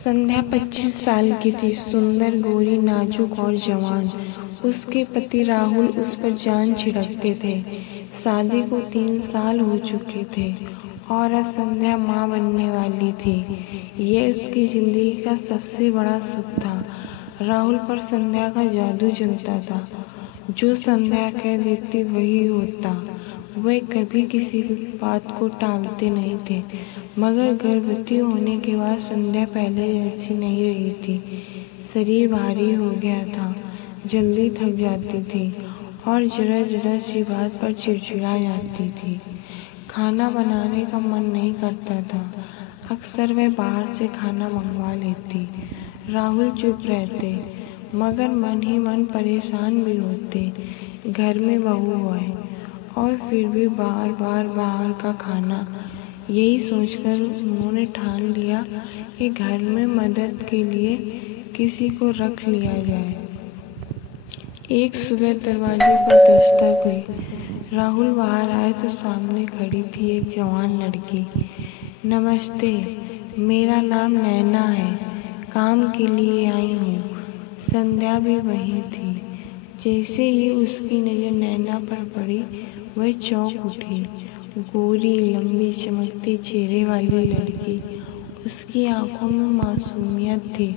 संध्या 25 साल की थी, सुंदर, गोरी, नाजुक और जवान। उसके पति राहुल उस पर जान छिड़कते थे। शादी को 3 साल हो चुके थे और अब संध्या माँ बनने वाली थी। यह उसकी जिंदगी का सबसे बड़ा सुख था। राहुल पर संध्या का जादू जमता था। जो संध्या कह देती वही होता। वे कभी किसी बात को टालते नहीं थे। मगर गर्भवती होने के बाद संध्या पहले जैसी नहीं रही थी। शरीर भारी हो गया था, जल्दी थक जाती थी और जरा जरा सी बात पर चिड़चिड़ा जाती थी। खाना बनाने का मन नहीं करता था। अक्सर वह बाहर से खाना मंगवा लेती। राहुल चुप रहते, मगर मन ही मन परेशान भी होते। घर में बहू है और फिर भी बार बार बाहर का खाना। यही सोचकर उन्होंने ठान लिया कि घर में मदद के लिए किसी को रख लिया जाए। एक सुबह दरवाजे पर दस्तक हुई। राहुल बाहर आए तो सामने खड़ी थी एक जवान लड़की। नमस्ते, मेरा नाम नैना है, काम के लिए आई हूँ। संध्या भी वहीं थी। जैसे ही उसकी नज़र नैना पर पड़ी, वह चौंक उठी। गोरी, लंबी, चमकती चेहरे वाली लड़की। उसकी आंखों में मासूमियत थी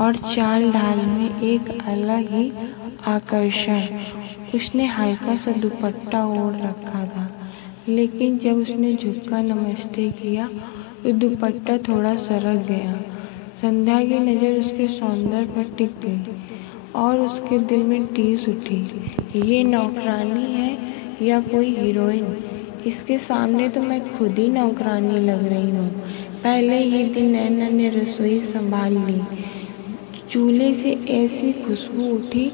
और चाल ढाल में एक अलग ही आकर्षण। उसने हल्का सा दुपट्टा ओढ़ रखा था, लेकिन जब उसने झुककर नमस्ते किया तो दुपट्टा थोड़ा सरक गया। संध्या की नज़र उसके सौंदर्य पर टिक गई और उसके दिल में टीस उठी। ये नौकरानी है या कोई हीरोइन? इसके सामने तो मैं खुद ही नौकरानी लग रही हूँ। पहले ही दिन नैना ने रसोई संभाल ली। चूल्हे से ऐसी खुशबू उठी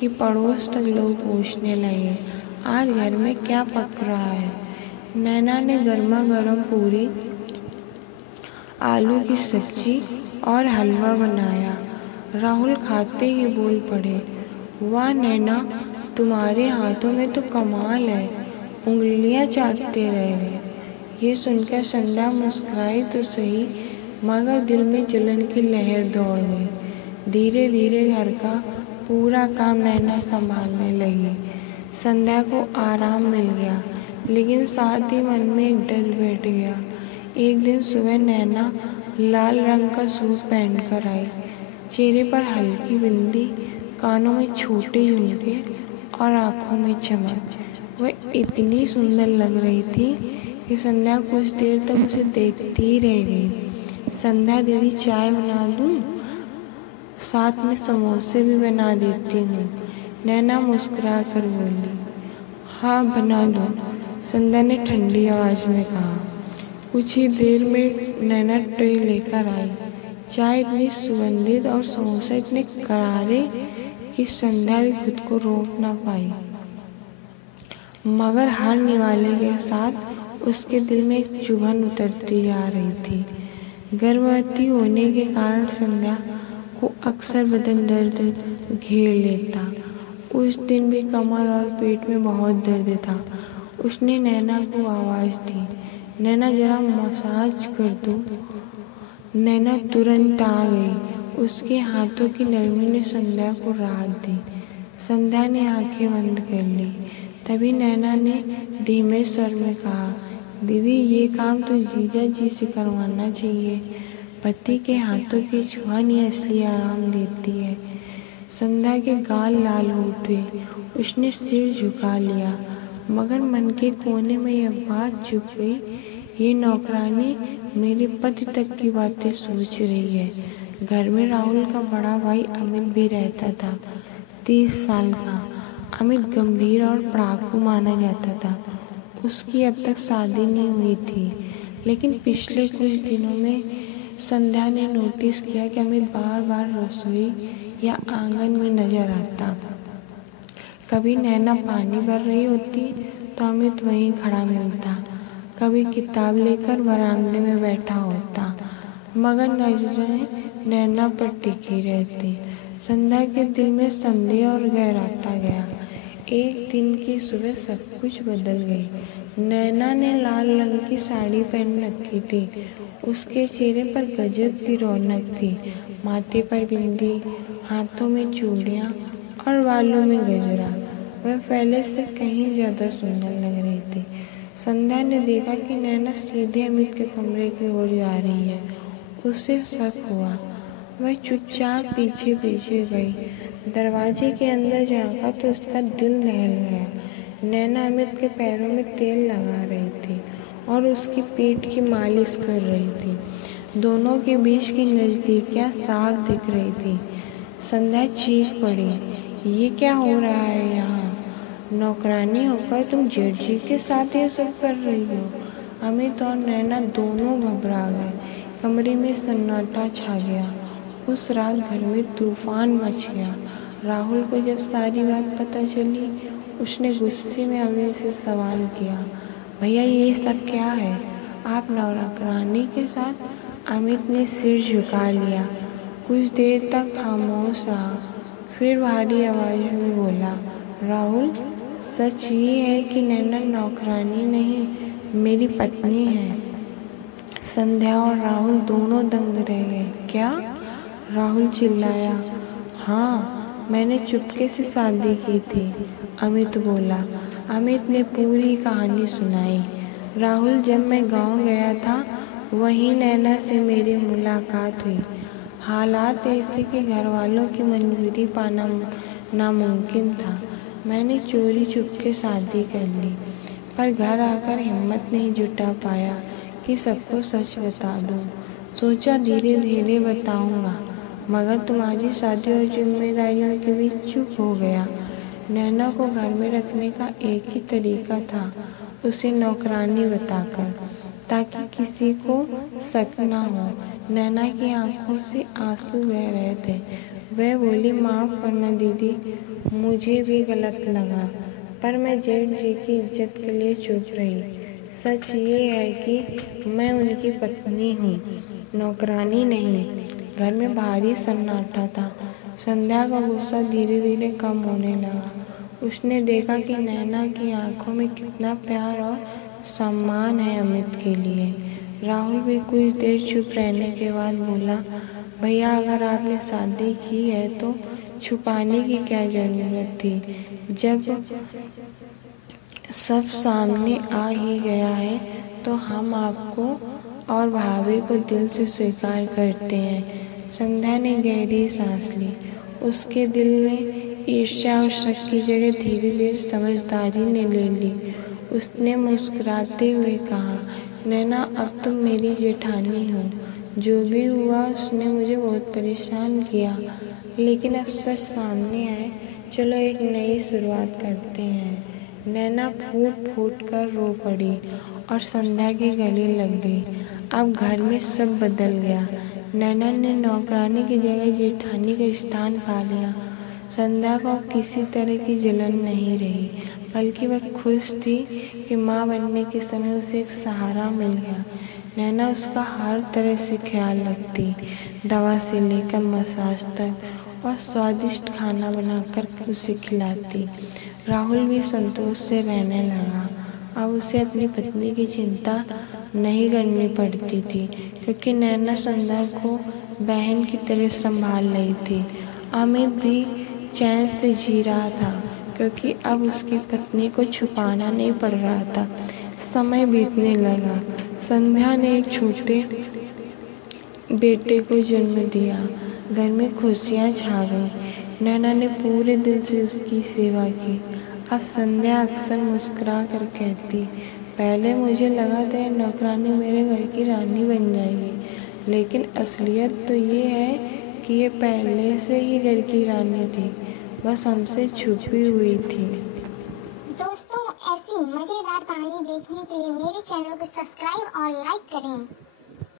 कि पड़ोस तक लोग पूछने लगे, आज घर में क्या पक रहा है? नैना ने गर्मा गर्म पूरी, आलू की सब्जी और हलवा बनाया। राहुल खाते ही बोल पड़े, वाह नैना, तुम्हारे हाथों में तो कमाल है, उंगलियां चाटते रह गए। ये सुनकर संध्या मुस्कुराई तो सही, मगर दिल में जलन की लहर दौड़ गई। धीरे धीरे घर का पूरा काम नैना संभालने लगी। संध्या को आराम मिल गया, लेकिन साथ ही मन में एक डर बैठ गया। एक दिन सुबह नैना लाल रंग का सूट पहनकर आई। चेहरे पर हल्की बिंदी, कानों में छोटे झुमके और आंखों में चमक। वह इतनी सुंदर लग रही थी कि संध्या कुछ देर तक उसे देखती ही रह गई। संध्या दीदी, चाय बना दूं? साथ में समोसे भी बना देती हूँ, नैना मुस्कुरा कर बोली। हाँ बना दो, संध्या ने ठंडी आवाज में कहा। कुछ ही देर में नैना ट्रे लेकर आई। चाय इतनी सुगंधित और समोसे इतने करारे कि संध्या भी खुद को रोक ना पाई। मगर हर निवाले के साथ उसके दिल में एक चुभन उतरती जा रही थी। गर्भवती होने के कारण संध्या को अक्सर बदन दर्द घेर लेता। उस दिन भी कमर और पेट में बहुत दर्द था। उसने नैना को आवाज़ दी, नैना जरा मसाज कर दो। नैना तुरंत आ गई। उसके हाथों की नरमी ने संध्या को राहत दी। संध्या ने आंखें बंद कर ली। तभी नैना ने धीमे स्वर में कहा, दीदी ये काम तो जीजा जी से करवाना चाहिए। पति के हाथों की छुआन ही असली आराम देती है। संध्या के गाल लाल हो उठे। उसने सिर झुका लिया, मगर मन के कोने में यह बात चुप गई, ये नौकरानी मेरे पति तक की बातें सोच रही है। घर में राहुल का बड़ा भाई अमित भी रहता था, 30 साल का। अमित गंभीर और पढ़ाकू माना जाता था। उसकी अब तक शादी नहीं हुई थी, लेकिन पिछले कुछ दिनों में संध्या ने नोटिस किया कि अमित बार बार रसोई या आंगन में नजर आता। कभी नैना पानी भर रही होती तो अमित वहीं खड़ा मिलता, कभी किताब लेकर बरामदे में बैठा होता, मगर नजरें नैना पर टिकी रहती। संध्या के दिल में संदेह और गहराता गया। एक दिन की सुबह सब कुछ बदल गई। नैना ने लाल रंग की साड़ी पहन रखी थी। उसके चेहरे पर गजब की रौनक थी। माथे पर बिंदी, हाथों में चूड़ियाँ और बालों में गजरा। वह पहले से कहीं ज़्यादा सुंदर लग रही थी। संध्या ने देखा कि नैना सीधे अमित के कमरे की ओर जा रही है। उसे शक हुआ। वह चुपचाप पीछे पीछे गई। दरवाजे के अंदर झांका तो उसका दिल दहल गया। नैना अमित के पैरों में तेल लगा रही थी और उसकी पीठ की मालिश कर रही थी। दोनों के बीच की नज़दीकियाँ साफ दिख रही थी। संध्या चीख पड़ी, ये क्या हो रहा है यहाँ? नौकरानी होकर तुम जेठ जी के साथ ये सब कर रही हो? अमित और नैना दोनों घबरा गए। कमरे में सन्नाटा छा गया। उस रात घर में तूफान मच गया। राहुल को जब सारी बात पता चली, उसने गुस्से में अमित से सवाल किया, भैया ये सब क्या है? आप नौकरानी के साथ? अमित ने सिर झुका लिया। कुछ देर तक खामोश रहा, फिर भारी आवाज में बोला, राहुल, सच ये है कि नैना नौकरानी नहीं, मेरी पत्नी है। संध्या और राहुल दोनों दंग रह गए। क्या? राहुल चिल्लाया। हाँ, मैंने चुपके से शादी की थी, अमित बोला। अमित ने पूरी कहानी सुनाई। राहुल, जब मैं गांव गया था, वहीं नैना से मेरी मुलाकात हुई। हालात ऐसे कि घर वालों की मंजूरी पाना नामुमकिन था। मैंने चोरी छुपके शादी कर ली, पर घर आकर हिम्मत नहीं जुटा पाया कि सबको सच बता दूं। सोचा धीरे धीरे बताऊंगा, मगर तुम्हारी शादी और जिम्मेदारियों के बीच चुप हो गया। नैना को घर में रखने का एक ही तरीका था, उसे नौकरानी बताकर, ताकि किसी को शक ना हो। नैना की आंखों से आंसू बह रहे थे। वह बोली, माफ़ करना दीदी, मुझे भी गलत लगा, पर मैं जेठ जी की इज्जत के लिए चुप रही। सच ये है कि मैं उनकी पत्नी हूँ, नौकरानी नहीं। घर में भारी सन्नाटा था। संध्या का गुस्सा धीरे धीरे कम होने लगा। उसने देखा कि नैना की आंखों में कितना प्यार और सम्मान है अमित के लिए। राहुल भी कुछ देर चुप रहने के बाद बोला, भैया अगर आपने शादी की है तो छुपाने की क्या ज़रूरत थी? जब सब सामने आ ही गया है तो हम आपको और भाभी को दिल से स्वीकार करते हैं। संध्या ने गहरी सांस ली। उसके दिल में ईर्ष्या और शक की जगह धीरे धीरे समझदारी ने ले ली। उसने मुस्कुराते हुए कहा, नैना, अब तुम मेरी जेठानी हो। जो भी हुआ उसने मुझे बहुत परेशान किया, लेकिन अब सच सामने आए, चलो एक नई शुरुआत करते हैं। नैना फूट फूट कर रो पड़ी और संध्या के गले लग गई। अब घर में सब बदल गया। नैना ने नौकरानी की जगह जेठानी का स्थान पा लिया। संध्या को किसी तरह की जलन नहीं रही, बल्कि वह खुश थी कि माँ बनने के समय उसे एक सहारा मिल गया। नैना उसका हर तरह से ख्याल रखती, दवा से लेकर मसाज तक, और स्वादिष्ट खाना बनाकर उसे खिलाती। राहुल भी संतोष से रहने लगा। अब उसे अपनी पत्नी की चिंता नहीं करनी पड़ती थी, क्योंकि नैना संध्या को बहन की तरह संभाल रही थी। अमित भी चैन से जी रहा था, क्योंकि अब उसकी पत्नी को छुपाना नहीं पड़ रहा था। समय बीतने लगा। संध्या ने एक छोटे बेटे को जन्म दिया। घर में खुशियाँ छा गई। नैना ने पूरे दिल से उसकी सेवा की। अब संध्या अक्सर मुस्कुरा कर कहती, पहले मुझे लगा था ये नौकरानी मेरे घर की रानी बन जाएगी, लेकिन असलियत तो ये है कि ये पहले से ही घर की रानी थी, बस हमसे छुपी हुई थी। दोस्तों, ऐसी मजेदार कहानी देखने के लिए मेरे चैनल को सब्सक्राइब और लाइक करें।